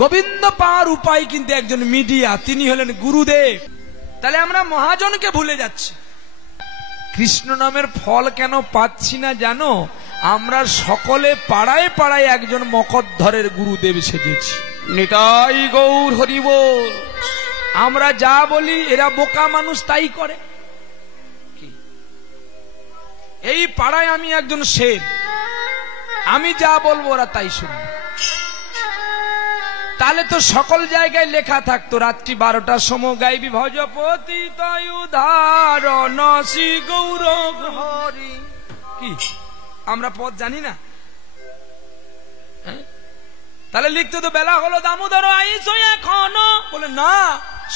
গোবিন্দ পাওয়ার উপায় কিন্তু একজন মিডিয়া, তিনি হলেন গুরুদেব। তাহলে আমরা মহাজনকে ভুলে যাচ্ছি। কৃষ্ণ নামের ফল কেন পাচ্ছি না জানো? আমরা সকলে পাড়ায় পাড়ায় একজন মকদ্দরের গুরুদেব সেজেছি। নিতাই গৌর হরি বল। আমরা যা বলি এরা বোকা মানুষ তাই করে। এই পাড়ায় আমি একজন শের, আমি যা বলবো ওরা তাই শুনবে। তাহলে তো সকল জায়গায় লেখা থাকতো রাত্রি 12টার সময় গাইবি ভজপতি তয় উদাহরণ শ্রী গৌর হরি। কি আমরা পথ জানি না? তাহলে লিখতে তো বেলা হলো দামোদর আইস এখনো, বলে না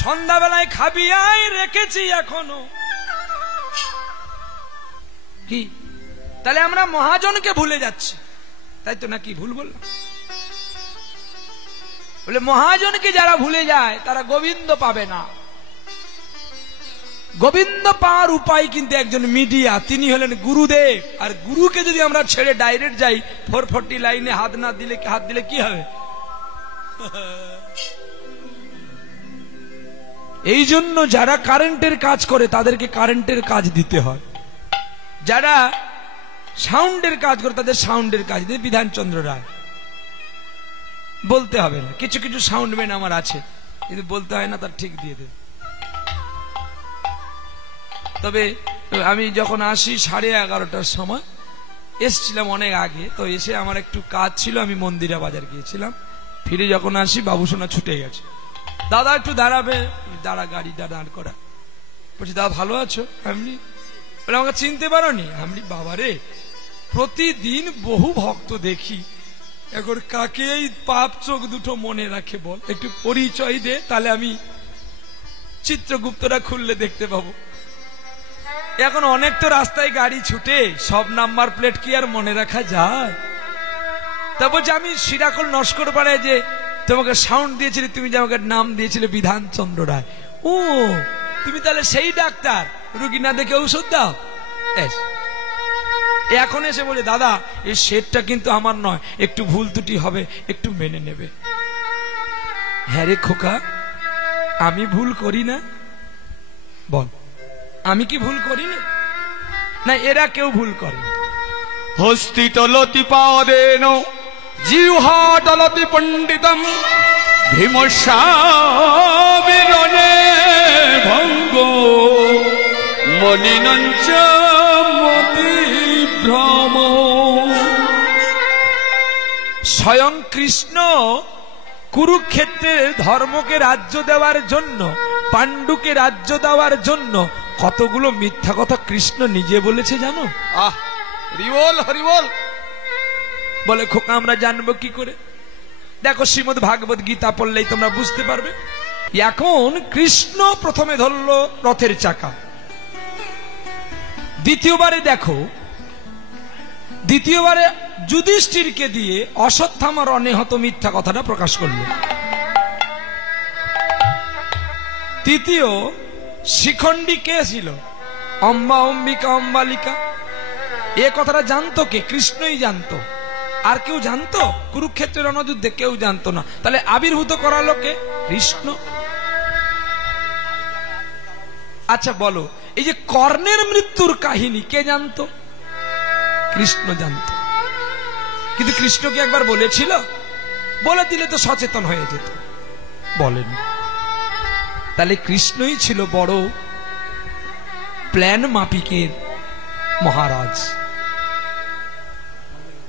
সন্ধ্যাবেলায় খাবি আয় রেখেছি এখনো। কি তাহলে আমরা মহাজনকে ভুলে যাচ্ছি, তাই তো নাকি? ভুল বললাম? বলে মহাজনকে যারা ভুলে যায় তারা গোবিন্দ পাবে না। গোবিন্দ পাওয়ার উপায় কিন্তু একজন মিডিয়া, তিনি হলেন গুরুদেব। আর গুরুকে যদি আমরা ছেড়ে ডাইরেক্ট যাই 440 লাইনে হাত দিলে কি হবে? এই জন্য যারা কারেন্টের কাজ করে তাদেরকে কারেন্টের কাজ দিতে হয়, যারা সাউন্ডের কাজ করে তাদের সাউন্ডের কাজ দিয়ে। বিধানচন্দ্র রায় বলতে হবে না, কিছু কিছু সাউন্ডম্যান আমার আছে, কিন্তু বলতে হয় না, তার ঠিক দিয়ে দেবে। তবে আমি যখন আসি 11:30টার সময়, এসছিলাম অনেক আগে, তো এসে আমার একটু কাজ ছিল, আমি মন্দিরা বাজার গিয়েছিলাম। ফিরে যখন আসি বাবুসোনা ছুটে গেছে, দাদা একটু দাঁড়াবে? দাঁড়া, গাড়িটা দাঁড় করা। বলছি দাদা ভালো আছো? আমি বলে আমাকে চিনতে পারোনি? আমি বাবারে প্রতিদিন বহু ভক্ত দেখি, এখন কাকে এই পাপ চোখ দুটো মনে রাখে বল, একটু পরিচয় দে, তাহলে আমি চিত্রগুপ্তরা খুললে দেখতে পাবো। এখন অনেক তো রাস্তায় গাড়ি ছুটে, সব নাম্বার প্লেট কি আর মনে রাখা যায়? তা বলছে আমি শিরাকল নস্কর পাড়ায় যে তোমাকে সাউন্ড দিয়েছিলে, তুমি যে আমাকে নাম দিয়েছিলে বিধানচন্দ্র রায়। ও তুমি তাহলে সেই ডাক্তার, রুগী না দেখে ঔষধ দাও। এখন এসে বলে দাদা এই সেটটা কিন্তু আমার নয়, একটু ভুল ত্রুটি হবে, একটু মেনে নেবে। হ্যাঁ রে খোকা, আমি ভুল করি না? বল, আমি কি ভুল করি না? না এরা কেউ ভুল করে। হস্তি তলতি পাদেন জিহ্বা তলতি পণ্ডিতম ভীমসাবিরণে ভঙ্গ মলিনঞ্চ মতি ভ্রম। স্বয়ং কৃষ্ণ কুরুক্ষেত্রের ধর্মকে রাজ্য দেওয়ার জন্য, পাণ্ডুকে রাজ্য দেওয়ার জন্য কতগুলো মিথ্যা কথা কৃষ্ণ নিজে বলেছে জানো? হরিবল হরিবল। বলে খোকা আমরা জানবো কি করে? দেখো শ্রীমদ্ ভাগবত গীতা পড়লেই তোমরা বুঝতে পারবে। এখন কৃষ্ণ প্রথমে ধরলো রথের চাকা, দ্বিতীয়বারে দেখো, দ্বিতীয়বারে যুধিষ্ঠিরকে দিয়ে অশ্বত্থামার অনেহত মিথ্যা কথাটা প্রকাশ করলো। তৃতীয় শিখণ্ডী কে ছিল? অম্বা অম্বিকা অম্বালিকা। এ কথাটা জানতো কে? কৃষ্ণই জানতো। আর কেউ জানতো? কুরুক্ষেত্রের রণযুদ্ধে কেউ জানতো না। তাহলে আবির্ভূত করালো কে? কৃষ্ণ। আচ্ছা বলো, এই যে কর্ণের মৃত্যুর কাহিনী কে জানতো? কৃষ্ণ জানতো। কিন্তু কৃষ্ণ কি একবার বলেছিল? বলে দিলে তো সচেতন হয়ে যেত, বলেন। তাহলে কৃষ্ণই ছিল বড় প্ল্যান মাফিকের মহারাজ।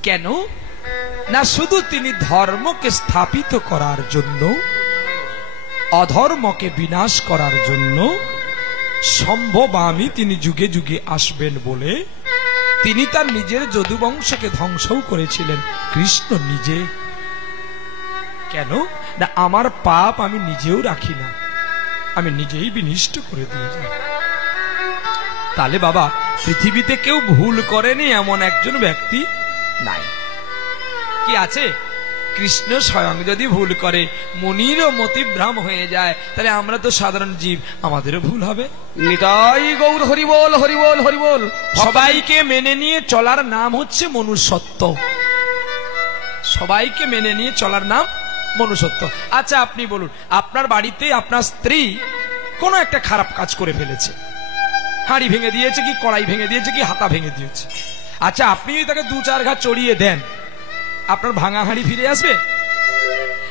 কেন না শুধু তিনি ধর্মকে স্থাপিত করার জন্য, অধর্মকে বিনাশ করার জন্য সম্ভবামী তিনি যুগে যুগে আসবেন বলে তিনি তার নিজের যদুবংশকে ধ্বংসও করেছিলেন কৃষ্ণ নিজে। কেন না আমার পাপ আমি নিজেও রাখি না, আমি নিজেই বিনষ্ট করে দিয়ে যাই। তাহলে বাবা পৃথিবীতে কেউ ভুল করেনি এমন একজন ব্যক্তি নাই। কি আছে? কৃষ্ণ স্বয়ং যদি ভুল করে, মুনিরও মতিভ্রম হয়ে যায়, তাহলে আমরা তো সাধারণ জীব, আমাদেরও ভুল হবে। নিতাই গৌর হরিবল হরিবল হরিবল। সবাইকে মেনে নিয়ে চলার নাম হচ্ছে মনুষ্যত্ব। সবাইকে মেনে নিয়ে চলার নাম মনুষ্যত্ব। আচ্ছা আপনি বলুন, আপনার বাড়িতে আপনার স্ত্রী কোনো একটা খারাপ কাজ করে ফেলেছে, হাঁড়ি ভেঙে দিয়েছে কি কড়াই ভেঙে দিয়েছে কি হাতা ভেঙে দিয়েছে। আচ্ছা আপনি তাকে 2-4 ঘা চড়িয়ে দেন, আপনার ভাঙা হাঁড়ি ফিরে আসবে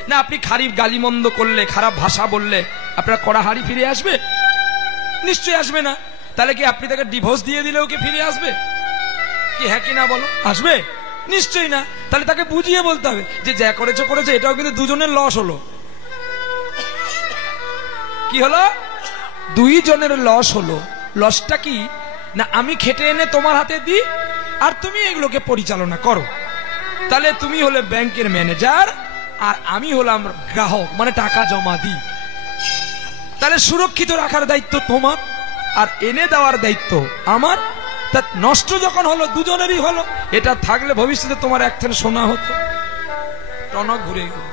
না? আপনি খারিফ গালিমন্দ করলে, খারাপ ভাষা বললে আপনার কড়া হাঁড়ি ফিরে আসবে? নিশ্চয়ই আসবে না। তাহলে কি আপনি তাকে ডিভোর্স দিয়ে দিলেও কি ফিরে আসবে? কি হ্যাঁ কি না বলো, আসবে? নিশ্চয়ই না। তাহলে তাকে বুঝিয়ে বলতে হবে যে যা করেছো করেছে, এটাও কিন্তু দুজনের লস হলো। কি হলো? 2 জনের লস হলো। লসটা কি না, আমি খেটে এনে তোমার হাতে দিই আর তুমি এগুলোকে পরিচালনা করো। তাহলে তুমি হলে ব্যাংকের ম্যানেজার আর আমি হলাম গ্রাহক, মানে টাকা জমা দিই। তাহলে সুরক্ষিত রাখার দায়িত্ব তোমার আর এনে দেওয়ার দায়িত্ব আমার। তা নষ্ট যখন হলো দুজনেরই হলো। এটা থাকলে ভবিষ্যতে তোমার একখান সোনা হতো। টনক ঘুরে গেল।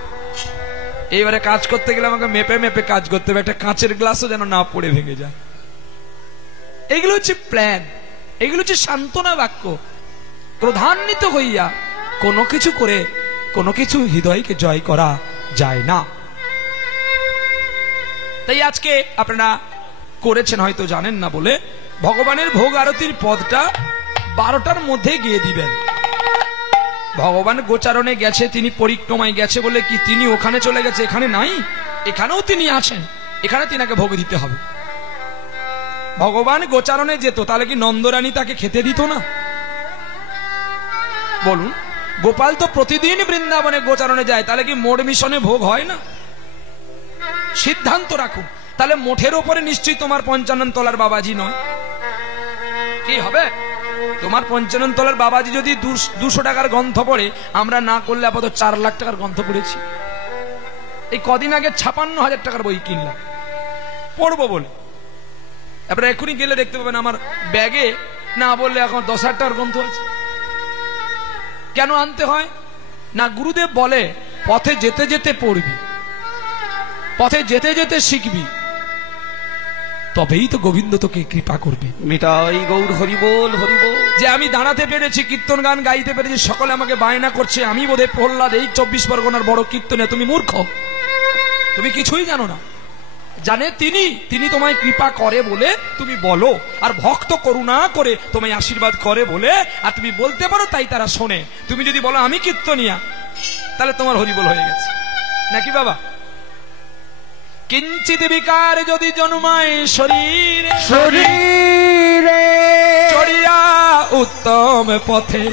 এইবারে কাজ করতে গেলে আমাকে মেপে মেপে কাজ করতে হবে, একটা কাঁচের গ্লাসও যেন না পড়ে ভেঙে যায়। এগুলো হচ্ছে প্ল্যান, এগুলো হচ্ছে সান্ত্বনা বাক্য। ক্রোধান্বিত হইয়া কোনো কিছু করে কোনো কিছু হৃদয়কে জয় করা যায় না। তাই আজকে আপনারা করেছেন হয়তো জানেন না বলে, ভগবানের ভোগ আরতির পদটা 12টার মধ্যে গিয়ে দিবেন। ভগবান গোচারণে গেছে, তিনি পরিক্রমায় গেছে বলে কি তিনি ওখানে চলে গেছে? এখানে নাই, এখানেও তিনি আছেন, এখানে তিনাকে ভোগ দিতে হবে। ভগবান গোচারণে যেত, তাহলে কি নন্দরানী তাকে খেতে দিত না? বলুন, গোপাল তো প্রতিদিন বৃন্দাবনে গোচারণে যায়, তাহলে কি মোড় মিশনে ভোগ হয় না? সিদ্ধান্ত রাখুন। তাহলে মোঠের ওপরে নিশ্চয়ই তোমার 55 তলার বাবাজি নয়। কি হবে? তোমার 55 তলার বাবাজি যদি 200 টাকার গ্রন্থ পড়ে, আমরা না করলে আপাতত 4 লাখ টাকার গ্রন্থ পড়েছি। এই কদিন আগে 56,000 টাকার বই কিনলাম পড়বো বলে। আপনারা এখনই গেলে দেখতে পাবেন আমার ব্যাগে না বললে এখন 10,000 টাকার গ্রন্থ আছে। কেন আনতে হয় না? গুরুদেব বলে পথে যেতে যেতে পড়বি, পথে যেতে যেতে শিখবি, তবেই তো গোবিন্দ তোকে কৃপা করবে। মিটাই গৌর হরিবোল হরিবোল। যে আমি দাঁড়াতে পেরেছি, কীর্তন গান গাইতে পেরেছি, সকলে আমাকে বায়না করছে, আমি বোধহয় প্রহ্লাদ এই 24 পরগনার বড় কীর্তনে। তুমি মূর্খ, তুমি কিছুই জানো না। জানে তিনি, তিনি তোমায় কৃপা করে বলে তুমি বলো, আর ভক্ত করুণা করে তোমায় আশীর্বাদ করে বলে, আর তুমি বলতে পারো তাই তারা শোনে। তুমি যদি বলো আমি কীর্তনিয়া, তাহলে তোমার হরিবোল হয়ে গেছে নাকি বাবা? কিঞ্চিত বিকার যদি জন্মায় শরীরে, শরীরে চড়িয়া উত্তম পথে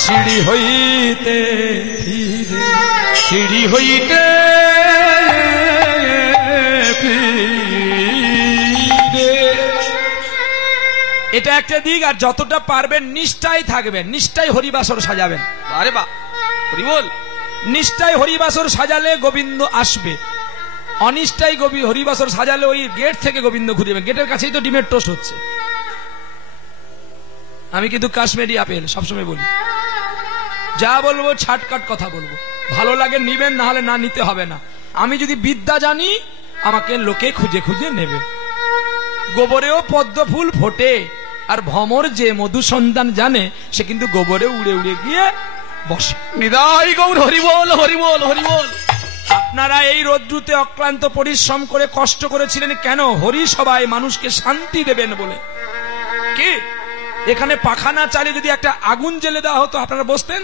সিঁড়ি হইতে ফিরে, সিঁড়ি হইতে এটা একটা দিক। আর যতটা পারবেন নিষ্ঠায় থাকবেন, নিষ্ঠায় হরিবাসর সাজাবেন। আরে বা হরিবোল। নিষ্ঠায় হরিবাসর সাজালে গোবিন্দ আসবে, অনিষ্ঠায় হরিবাসর সাজালে ওই গেট থেকে গোবিন্দ ঘুরবে। গেটের কাছেই তো ডিমের টোস্ট হচ্ছে। আমি কিন্তু কাশ্মীরি আপেল সবসময় বলি, যা বলবো ছাটকাট কথা বলবো, ভালো লাগে নিবেন, না হলে না নিতে হবে না। আমি যদি বিদ্যা জানি, আমাকে লোকে খুঁজে খুঁজে নেবে। গোবরেও পদ্ম ফুল ফোটে, আর ভ্রমর যে মধু সন্ধান জানে, সে কিন্তু গোবরে উড়ে উড়ে গিয়ে বসে। নিদাই গৌর হরিবোল হরিবোল হরিবোল। আপনারা এই রৌদ্রুতে অক্লান্ত পরিশ্রম করে কষ্ট করেছিলেন কেন? হরি সবাই মানুষকে শান্তি দেবেন বলে। কি এখানে পাখা না চালিয়ে যদি একটা আগুন জ্বেলে দেওয়া হতো, আপনারা বসতেন?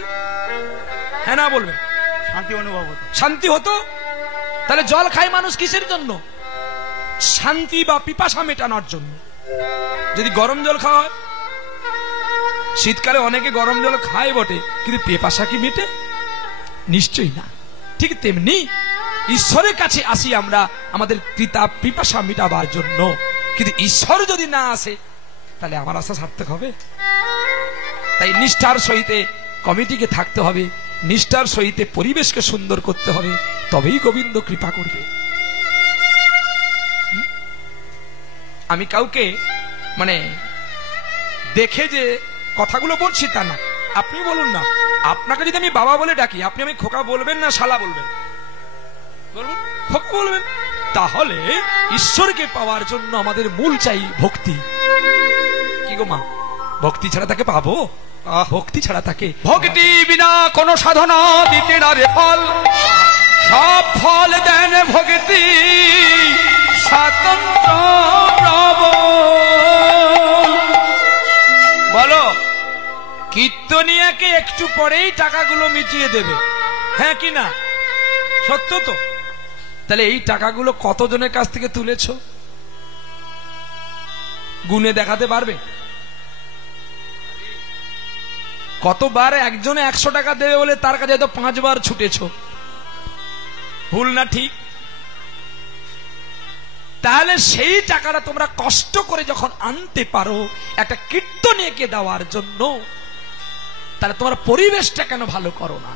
হ্যাঁ না বলবেন? শান্তি অনুভব হতো, শান্তি হতো। তাহলে জল খায় মানুষ কিসের জন্য? শান্তি বা পিপাসা মেটানোর জন্য। যদি গরম জল খাওয়া হয়, শীতকালে অনেকে গরম জল খায় বটে, কিন্তু পিপাসা কি মেটে? নিশ্চয়ই না। ঠিক তেমনি ঈশ্বরের কাছে আসি আমরা আমাদের পিপাসা মেটাবার জন্য, কিন্তু ঈশ্বর যদি না আসে তাহলে আমার আশা সার্থক হবে? তাই নিষ্ঠার সহিতে কমিটিকে থাকতে হবে, নিষ্ঠার সহিতে পরিবেশকে সুন্দর করতে হবে, তবেই গোবিন্দ কৃপা করবে। আমি কাউকে মানে দেখে যে কথাগুলো বলছি তা না। আপনি বলুন না, আপনাকে যদি আমি বাবা বলে ডাকি, আপনি আমি খোকা বলবেন না শালা বলবেন? বলুন, খোকা বলবেন। তাহলে ঈশ্বরকে পাওয়ার জন্য আমাদের মূল চাই ভক্তি। কি গো মা, ভক্তি ছাড়া তাকে পাবো? ভক্তি ছাড়া তাকে ভক্তি বিনা কোন সাধনা দিতে না রে ফল। সব ফল দেন ভক্তি স্বাতন্ত্র প্রভু। বলো, কীর্তনিয়াকে একটু পরেই টাকাগুলো মিটিয়ে দেবে, হ্যাঁ কি না? সত্য তো? তাহলে এই টাকাগুলো কতজনের কাছ থেকে তুলেছো গুনে দেখাতে পারবে? কতবার একজনে 100 টাকা দেবে বলে তার কাছে তো 5 বার ছুটেছো, ভুল না ঠিক? তাহলে সেই টাকাটা তোমরা কষ্ট করে যখন আনতে পারো একটা কীর্তনীয়কে দেওয়ার জন্য, তাহলে তোমার পরিবেশটা কেন ভালো করো না?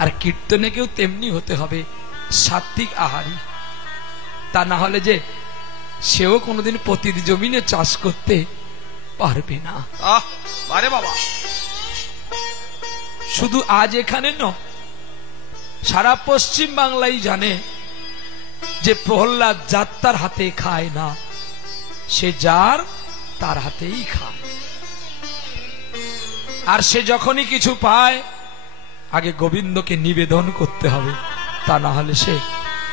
আর কীর্তনীয়কেও তেমনি হতে হবে, সাত্বিক আহারী। তা না হলে যে সেও কোনোদিন পতিত জমিনে চাষ করতে পারবে না। আরে বাবা, শুধু আজ এখানে নয়, সারা পশ্চিম বাংলাই জানে যে প্রহ্লাদ যাত্রার হাতে খায় না, সে যার তার হাতেই খায়। আর সে যখনই কিছু পায় আগে গোবিন্দকে নিবেদন করতে হবে, তা না হলে সে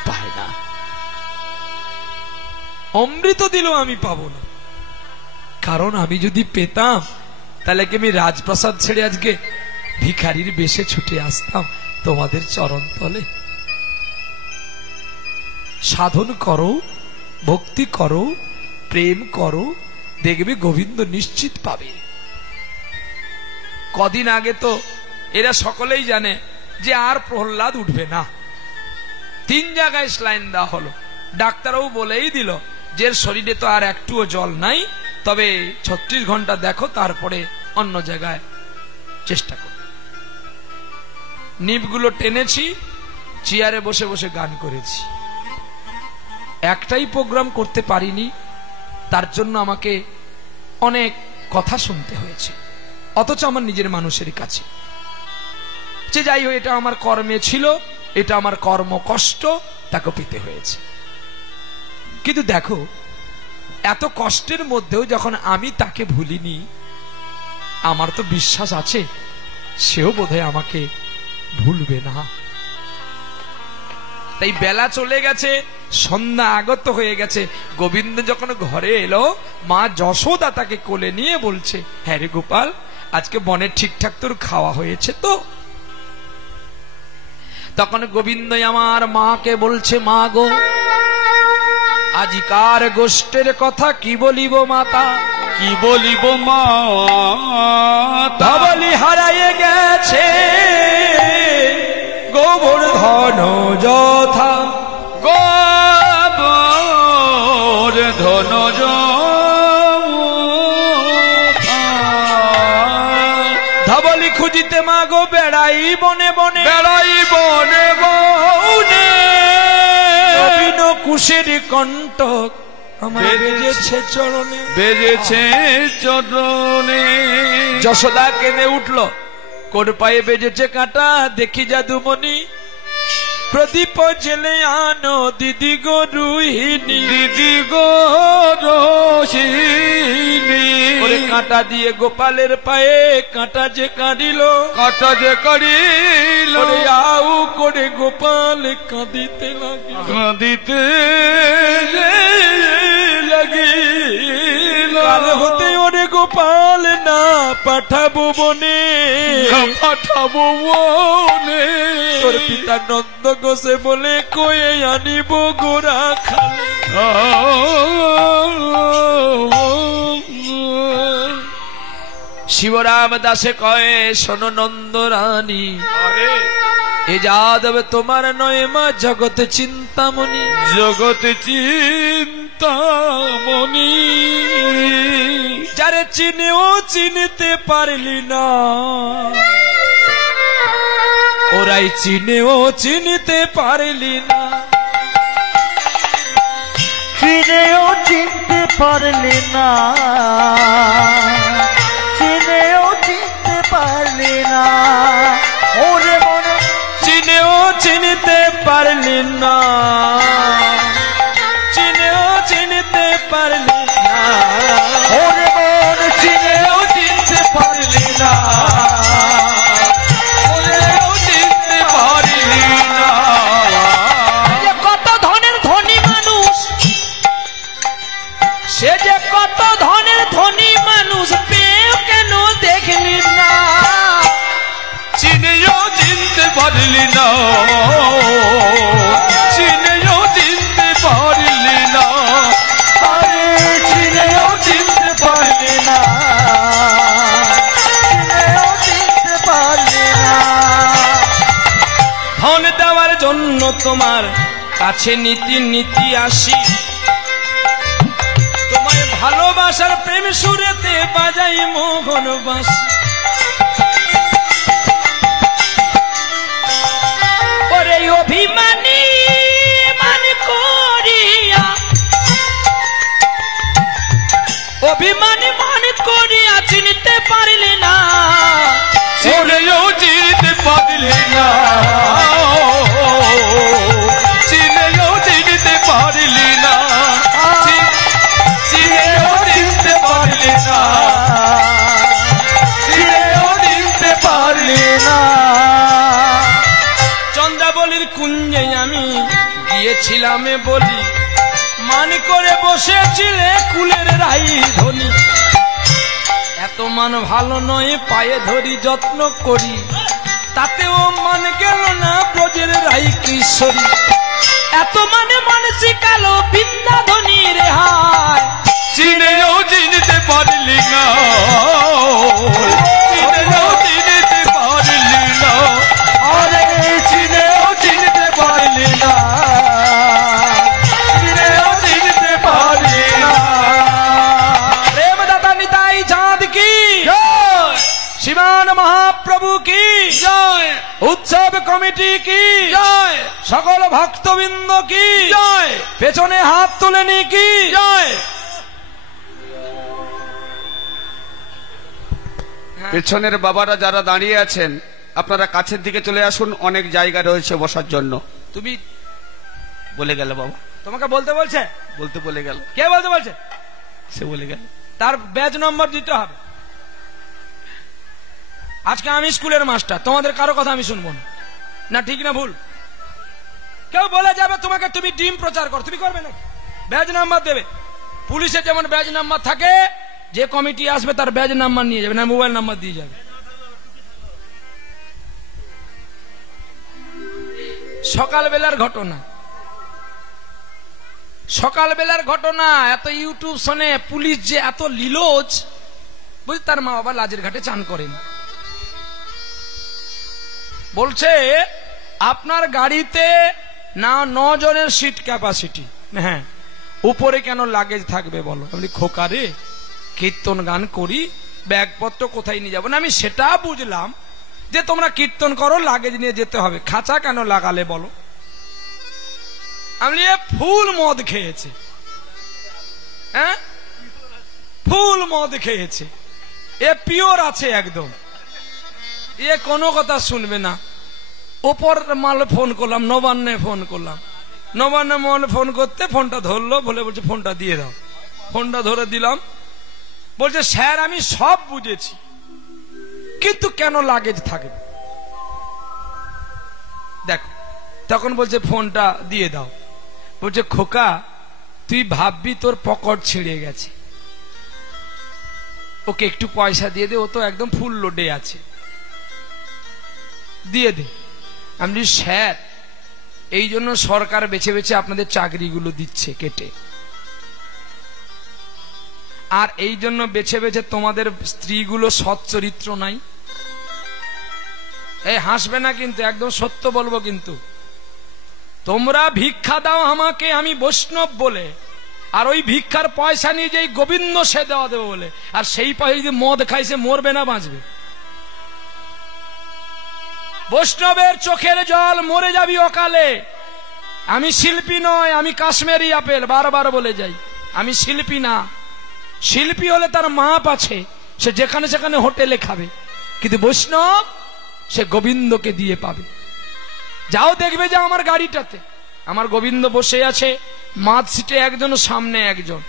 পায় না। অমৃত দিলেও আমি পাবো না, কারণ আমি যদি পেতাম তাহলে কি আমি রাজপ্রাসাদ ছেড়ে আজকে ভিখারির বেশে ছুটে আসতাম তোমাদের চরণ তলে? সাধন করো, ভক্তি করো, প্রেম করো, দেখবে গোবিন্দ নিশ্চিত পাবে। কদিন আগে তো এরা সকলেই জানে যে আর প্রহ্লাদ উঠবে না। 3 জায়গায় স্লাইন দেওয়া হলো, ডাক্তারও বলেই দিল যে শরীরে তো আর একটুও জল নাই, তবে 36 ঘন্টা দেখো, তারপরে অন্য জায়গায় চেষ্টা করো। নিবগুলো টেনেছি, চেয়ারে বসে বসে গান করেছি, একটাই প্রোগ্রাম করতে পারিনি, তার জন্য আমাকে অনেক কথা শুনতে হয়েছে, অথচ আমার নিজের মানুষের কাছে। যে যাই হোক, এটা আমার কর্মে ছিল, এটা আমার কর্ম কষ্ট, তাকে পেতে হয়েছে। কিন্তু দেখো, এত কষ্টের মধ্যেও যখন আমি তাকে ভুলিনি, আমার তো বিশ্বাস আছে সেও বোধহয় আমাকে ভুলবে না। তাই বেলা চলে গেছে, সন্ধ্যা আগত হয়ে গেছে। গোবিন্দ যখন ঘরে এলো, মা যশোদা তাকে কোলে নিয়ে বলছে, হ্যাঁ রে গোপাল, আজকে বনে ঠিকঠাক তোর খাওয়া হয়েছে তো? তখন গোবিন্দ আমার মাকে বলছে, মা গো, আজিকার গোষ্ঠের কথা কি বলিব মাতা, কি বলিব মাতা, বলি হারাইয়ে গেছে গোবর্ধন যথা, গোবর্ধন ধবলি খুঁজিতে মা গো বেড়াই বনে বনে, বেড়াই বনে বনে, নবীন কুশের কণ্ঠক আমার বেজেছে চরণে, বেজেছে চরণে। যশোদা কেঁদে উঠল, কোন পায়ে বেজেছে কাঁটা, দেখি জাদুমণি প্রদীপ জেলে আনো দিদি গো রুহিণী, দিদি গো রোহিণী। ওরে কাঁটা দিয়ে গোপালের পায়ে কাঁটা যে কাঁদিল, কাঁটা যে কাঁদিল, ওরে আউ করে গোপাল কাঁদিতে লাগিল, কাঁদিতে লাগিল। কাল হতে ওরে গোপাল না পাঠাবো বনে, পাঠাবো বনে। তোর পিতা নন্দ গোসে বলে কয়ে আনিব গোরা খালে। শিবরাম দাসে কয়ে, শোনো নন্দ রানী, এ যাদব তোমার নয় মা জগৎ চিন্তামণি, জগৎ চিন্তামণি। যারে চিনেও চিনতে পারলি না, ওরাই চিনেও চিনতে পারলি না, চিনেও চিনতে পারলি না, চিনেও চিনতে পারলি না, ওরে মনে চিনেও চিনতে পারলি না, চিনেও চিনতে পারলি না, ওরে মন চিনেও চিনতে পারলি না, চিনতে পারলি না, চিনেও চিনতে পারলি না, আরে চিনেও চিনতে পারলি না, চিনেও চিনতে পারলি না। ধন দেওয়ার জন্য তোমার কাছে নীতি নীতি আসি, তোমায় ভালোবাসার প্রেম সুরেতে বাজাই মোহন বাঁশি। ওরে অভিমানী মান করিয়া, অভিমানী মান করিয়া চিনতে পারলি না, চিনেও চিনতে পারলি না, চিনেও চিনতে পারলি না, চিনেও চিনতে পারলি না, চিনেও চিনতে পারলি না। চন্দ্রাবলীর কুঞ্জে আমি গিয়েছিলাম বলি, মান করে বসেছিলে কুলের রাই ধনী। এত মান ভালো নয় পায়ে ধরি যত্ন করি, তাতেও মান গেল না ব্রজের রাই কিশোরী। এত মানে মানসিক কালো বিদ্যা ধনী রেহাই, চিনেও চিনতে পারলি না, চিনেও চিনতে পারলি না, আরে চিনেও চিনতে পারলি না, চিনেও চিনতে পারলি না। প্রেমদাতা নিতাই চাঁদ কি জয়, শিবান মহাপ্রভু কি জয়, উৎসব কমিটি কি জয়, সকল ভক্তবৃন্দ কি জয়, পেছনে হাত তুলেনি কি জয়। পেছনের বাবারা যারা দাঁড়িয়ে আছেন, আপনারা কাছের দিকে চলে আসুন, অনেক জায়গা রয়েছে বসার জন্য। তুমি বলে গেল বাবা, তোমাকে বলতে বলছে, বলতে বলে গেল, কে বলতে বলছে? সে বলে গেল। তার ব্যাচ নম্বর দিতে হবে। আজকে আমি স্কুলের মাস্টার, তোমাদের কারো কথা আমি শুনবো না, না ঠিক না ভুল? কেউ বলে যাবে তোমাকে তুমি ডিম প্রচার কর, তুমি করবে না? ব্যাচ নাম্বার দেবে। পুলিশের যেমন ব্যাচ নাম্বার থাকে, যে কমিটি আসবে তার ব্যাচ নাম্বার নিয়ে যাবে, না মোবাইল নাম্বার দিয়ে যাবে। সকালবেলার ঘটনা, সকালবেলার ঘটনা, এত ইউটিউব শোনে পুলিশ যে এত লীলজ, বুঝলি তার মা বাবা লাজের ঘাটে চান করেন। বলছে আপনার গাড়িতে না 9 জনের সিট ক্যাপাসিটি, হ্যাঁ, উপরে কেন লাগেজ থাকবে বলো? আমি খোকা রে, কীর্তন গান করি, ব্যাগপত্র কোথায় নিয়ে যাবো না? আমি সেটা বুঝলাম যে তোমরা কীর্তন করো, লাগেজ নিয়ে যেতে হবে, খাঁচা কেন লাগালে বলো? আমি ফুল মদ খেয়েছে, হ্যাঁ, ফুল মদ খেয়েছে, এ পিওর আছে একদম, এ কোনো কথা শুনবে না। ওপর মাল ফোন করলাম, নবান্নে ফোন করলাম, নবান্নে মাল ফোন করতে ফোনটা ধরলো, বলে বলছে ফোনটা দিয়ে দাও। ফোনটা ধরে দিলাম, বলছে স্যার আমি সব বুঝেছি, কিন্তু কেন লাগেজ থাকবে দেখো। তখন বলছে ফোনটা দিয়ে দাও। বলছে খোকা তুই ভাববি তোর পকেট ছিঁড়ে গেছে, ওকে একটু পয়সা দিয়ে দে, ও তো একদম ফুল লোডে আছে, দিয়ে দে। আমি স্যার এই জন্য সরকার বেছে বেছে আপনাদের চাকরিগুলো দিচ্ছে কেটে, আর এই জন্য বেছে বেছে তোমাদের স্ত্রীগুলো সৎ চরিত্র নাই। এই হাসবে না কিন্তু, একদম সত্য বলবো কিন্তু। তোমরা ভিক্ষা দাও আমাকে, আমি বৈষ্ণব বলে, আর ওই ভিক্ষার পয়সা নিয়ে যেই গোবিন্দ সে দেওয়া দেবো বলে, আর সেই পয়সা যদি মদ খাইছে মরবে না বাঁচবে? বৈষ্ণবের চোখের জল, মরে যাবি অকালে। আমি শিল্পী নয়, আমি কাশ্মীরি আপেল, বারবার বলে যাই, আমি শিল্পী না। শিল্পী হলে তার মাপ আছে, সে যেখানে সেখানে হোটেলে খাবে, কিন্তু বৈষ্ণব সে গোবিন্দকে দিয়ে পাবে। যাও দেখবে যে আমার গাড়িটাতে আমার গোবিন্দ বসে আছে, মাঝ সিটে একজন, সামনে একজন,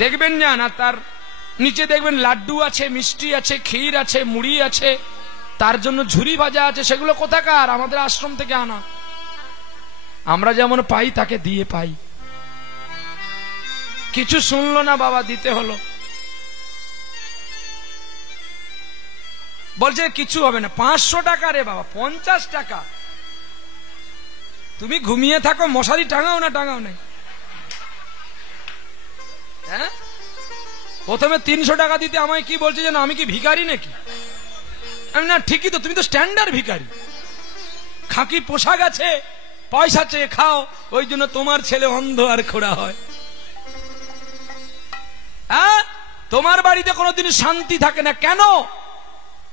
দেখবেন না, না তার নিচে দেখবেন লাড্ডু আছে, মিষ্টি আছে, ক্ষীর আছে, মুড়ি আছে, তার জন্য ঝুরি ভাজা আছে। সেগুলো কোথাকার? আমাদের আশ্রম থেকে আনা। আমরা যেমন পাই তাকে দিয়ে পাই। কিছু শুনলো না বাবা, দিতে হলো। বলছে কিছু হবে না। 500 টাকা রে বাবা, 50 টাকা। তুমি ঘুমিয়ে থাকো, মশারি টাঙাও না টাঙাও নাই? হ্যাঁ, প্রথমে 300 টাকা দিতে আমায় কি বলছে যেন আমি কি ভিখারি নাকি? আমি না, ঠিকই তো, তুমি তো স্ট্যান্ডার্ড ভিখারি। খাকি পোশাক আছে, পয়সা চেয়ে খাও, ওই জন্য তোমার ছেলে অন্ধ আর খোড়া হয়। হ্যাঁ, তোমার বাড়িতে কোনোদিন শান্তি থাকে না কেন?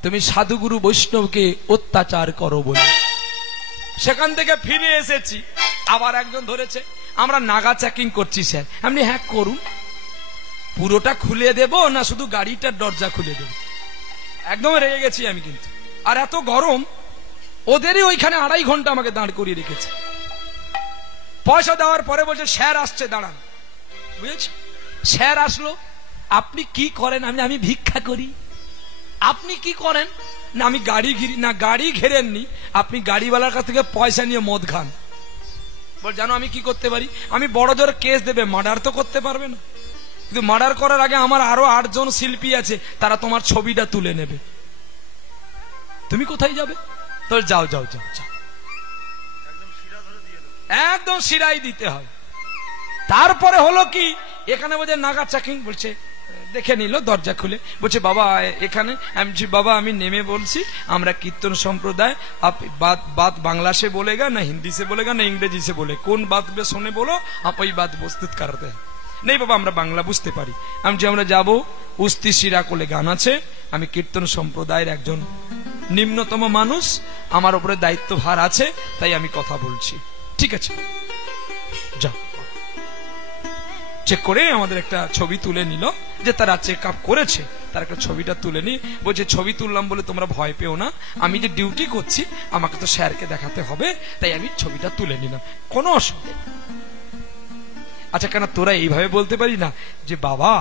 তুমি সাধুগুরু বৈষ্ণবকে অত্যাচার করো বলে। সেখান থেকে ফিরে এসেছি, আবার একজন ধরেছে আমরা নাগা চেকিং করছি স্যার। আপনি হ্যাঁ করুন, পুরোটা খুলে দেব না শুধু গাড়িটার দরজা খুলে দেব? একদম রেগে গেছি আমি কিন্তু। আর এত গরম, ওদেরই ওইখানে 2.5 ঘন্টা আমাকে দাঁড় করিয়ে রেখেছে। পয়সা দেওয়ার পরে বলছে স্যার আসছে দাঁড়ান, বুঝেছ? স্যার আসলো, আপনি কি করেন? আমি ভিক্ষা করি। আপনি কি করেন? না আমি গাড়ি ঘিরি। না গাড়ি ঘেরেননি, আপনি গাড়িওয়ালার কাছ থেকে পয়সা নিয়ে মদ খান। বল জানো আমি কি করতে পারি? আমি বড় জোর কেস দেবে, মার্ডার তো করতে পারবে না, কিন্তু মার্ডার করার আগে আমার আরো 8 জন শিল্পী আছে, তারা তোমার ছবিটা তুলে নেবে। তুমি কোথায় যাবে? তো যাও যাও যাও যাও, একদম শিরাই দিতে হয়। তারপরে হলো কি, এখানে বলছে নাগা চেকিং, বলছে দেখে নিল দরজা খুলে, বলছে বাবা এখানে। আমি বাবা আমি নেমে বলছি আমরা কীর্তন সম্প্রদায়, आप बात बांग्ला से बोलेगा ना हिंदी से बोलेगा ना इंग्रेजी से बोले, কোন बात पे सुने बोलो, आप वही बात प्रस्तुत करते हैं। নেই বাবা আমরা বাংলা বুঝতে পারি। আমি যে আমরা যাবো উস্তি শিরা কোলে গান আছে, আমি কীর্তন সম্প্রদায়ের একজন নিম্নতম মানুষ, আমার উপরে দায়িত্ব ভার আছে, তাই আমি কথা বলছি। ঠিক আছে যাও। চেক করে আমাদের একটা ছবি তুলে নিল, যে তারা চেক আপ করেছে, তার একটা ছবিটা তুলে নি। বলছে ছবি তুললাম বলে তোমরা ভয় পেও না, আমি যে ডিউটি করছি আমাকে তো স্যারকে দেখাতে হবে, তাই আমি ছবিটা তুলে নিলাম, কোনো অসুবিধা নেই। আচ্ছা কেন তোরা এইভাবে বলতে পারি না যে বাবা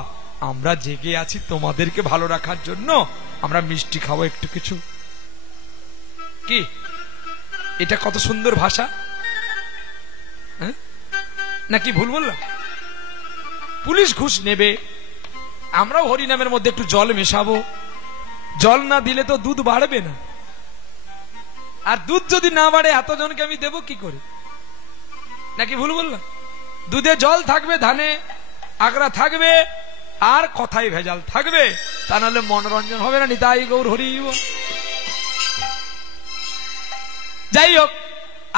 আমরা জেগে আছি তোমাদেরকে ভালো রাখার জন্য, আমরা মিষ্টি খাবো একটু কিছু? কি এটা কত সুন্দর ভাষা, হ্যাঁ নাকি ভুল বললাম? পুলিশ ঘুষ নেবে, আমরাও হরিনামের মধ্যে একটু জল মেশাবো, জল না দিলে তো দুধ বাড়বে না, আর দুধ যদি না বাড়ে এতজনকে আমি দেবো কি করে? নাকি ভুল বললাম? দুধে জল থাকবে, ধানে আগরা থাকবে, আর কথাই ভেজাল থাকবে, তা নাহলে মনোরঞ্জন হবে না। নিতাই গৌর হরি বল। যাই হোক,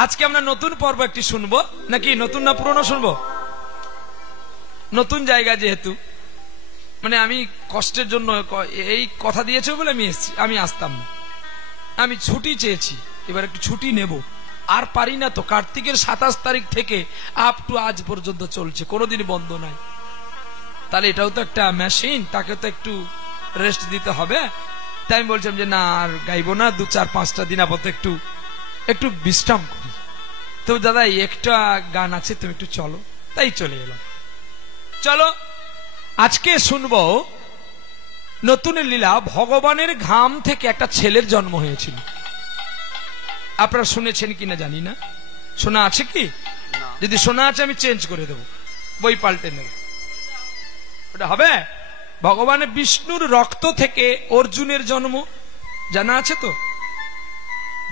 আজকে আমরা নতুন পর্ব একটি শুনবো, নাকি নতুন না পুরনো শুনবো? নতুন জায়গা যেহেতু, মানে আমি কষ্টের জন্য এই কথা দিয়েছে বলে আমি এসেছি, আমি আসতাম না, আমি ছুটি চেয়েছি, এবার একটু ছুটি নেব। আর পারি না তো, কার্তিকের 27 তারিখ থেকে আপ টু আজ পর্যন্ত চলছে, কোনোদিন বন্ধ নাই। তাহলে এটাও তো একটা মেশিন, তাকে তো একটু রেস্ট দিতে হবে। তাই আমি বলছিলাম যে না আর গাইবো না, 2-4-5টা দিন আপাতত একটু বিশ্রাম করি। তো দাদা একটা গান আছে, তুমি একটু চলো, তাই চলে এলাম। চলো আজকে শুনবো নতুন লীলা। ভগবানের ঘাম থেকে একটা ছেলের জন্ম হয়েছিল। আপনারা শুনেছেন কিনা জানি না, শোনা আছে কি? যদি শোনা আছে আমি চেঞ্জ করে দেব, বই পাল্টে নেব, ওটা হবে। ভগবান বিষ্ণুর রক্ত থেকে অর্জুনের জন্ম, জানা আছে তো?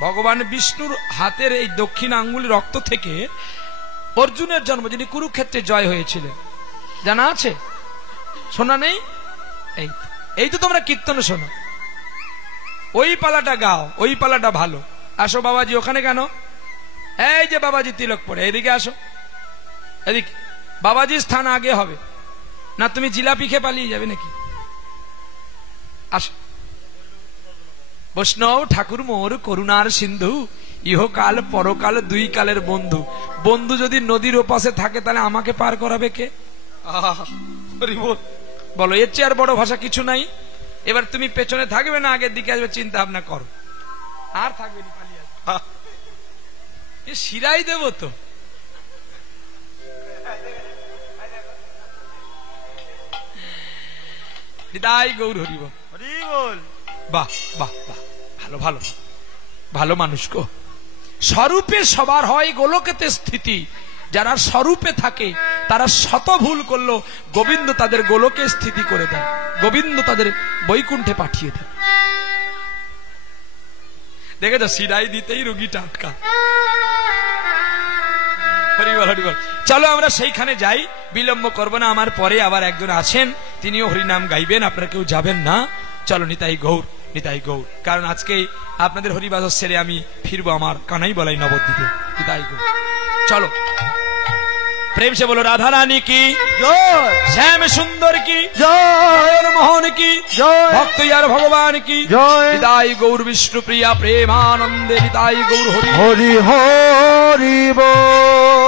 ভগবান বিষ্ণুর হাতের এই দক্ষিণ আঙ্গুলি রক্ত থেকে অর্জুনের জন্ম, যিনি কুরুক্ষেত্রে জয় হয়েছিলেন, জানা আছে? শোনা নেই? এই তো তোমরা কীর্তন শোনো, ওই পালাটা গাও, ওই পালাটা ভালো। আসো বাবাজি ওখানে কেন? এই যে বাবাজি তিলক পরে, এদিকে আসো, এদিকে। বাবাজির স্থান আগে হবে না, তুমি জিলাপি খেয়ে পালিয়ে যাবে নাকি? আসো। বৈষ্ণব ঠাকুর মোর করুণার সিন্ধু, ইহকাল পরকাল 2 কালের বন্ধু। বন্ধু যদি নদীর ওপাশে থাকে তাহলে আমাকে পার করাবে কে? বলো, এর চেয়ে আর বড় ভাষা কিছু নাই। এবার তুমি পেছনে থাকবে না আগের দিকে আসবে, চিন্তা ভাবনা করো। আর থাকবে না, পালিয়ে আসবে। শিরাই দেব তো। হৃদয় গৌর হরি বল। বাহ বাহ বাহ, ভালো ভালো ভালো মানুষ গো। স্বরূপে সবার হয় গোলকেতে স্থিতি, যারা স্বরূপে থাকে তারা শত ভুল করলো, গোবিন্দ তাদের গোলকে স্থিতি করে দেন, গোবিন্দ তাদের বৈকুণ্ঠে পাঠিয়ে দেন। দেখেছো সিরাই দিতেই রুগী টাটকা। হরিবল হরিবল। চলো আমরা সেইখানে যাই, বিলম্ব করব না। আমার পরে আবার একজন আছেন, তিনিও হরিনাম গাইবেন, আপনারা কেউ যাবেন না। চলো নিতাই গৌর, নিতাই গৌর। কারণ আজকে আপনাদের হরিবাসর সেরে আমি ফিরবো আমার কানাই বলাই নবদ্বীপে। নিতাই গৌর। চলো প্রেম সে বলো রাধা রানী কি জয় শ্যাম সুন্দর কি জয় মোহন কি জয় ভক্ত আর ভগবান কি জয় নিতাই গৌর বিষ্ণু প্রিয়া প্রেমানন্দে নিতাই গৌর হরি হরি হরি বল।